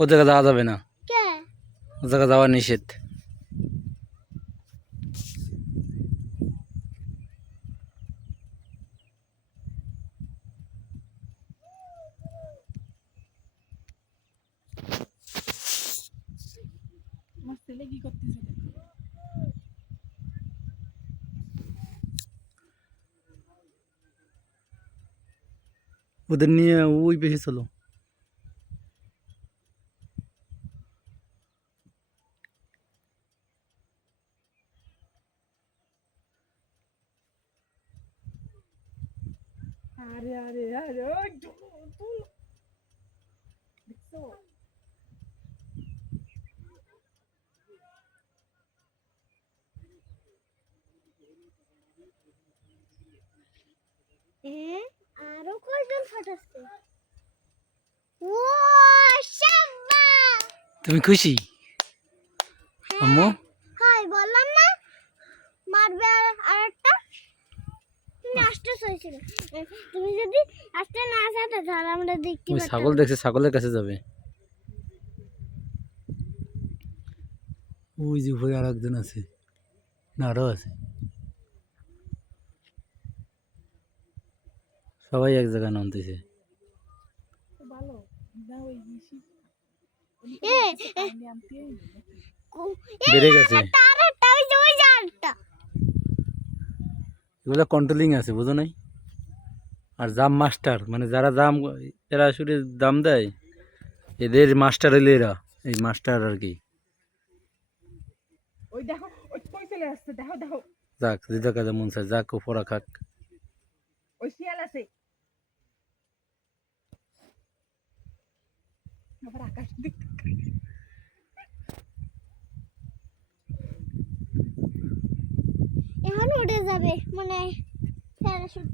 ও জায়গা যাওয়া যাবে না, কে ও জায়গা যাওয়া নিষেধ। আমার ছেলে কি করতেছে দেখো। ওদের নিয়ে ওই বেশি চলো। আরে আরে আরে ওই তুল দেখছো আরো কয়জন ফাটাচ্ছে? ও শাব্বা! তুমি খুশি আম্মু? হাই বললাম না মারবে আরেকটা। তুমি আসতে চাইছিলে, তুমি যদি আসতে না চাইতে তাহলে আমরা দেখতে ওই পারতাম ছাগল না। দেখছে, ছাগলের কাছে যাবে। ওই যে উপরে আর একজন আছে, না আরও আছে, সবাই এক জায়গায় নামতেছে। ভালো না ওই ইসি এ পানি আনতে বেড়ে গেছে, আরেকটা ওই যে ওই যে আরেকটা। এগুলো কন্ট্রোলিং আছে, বুঝো নাই? আর জাম মাস্টার, মানে যারা জাম, এরা আসলে দাম দেয়, এদের মাস্টার হইলে এরা, এই মাস্টার আর কি। ওই দেখো ওই কই চলে আসছে দেখো দেখো যাক যেটা কাজে মন চায় যাক, ওপরা খাক। ওই শিয়াল আছে আবার আকাশ দিক এখন উঠে যাবে মানে প্যারাশুট।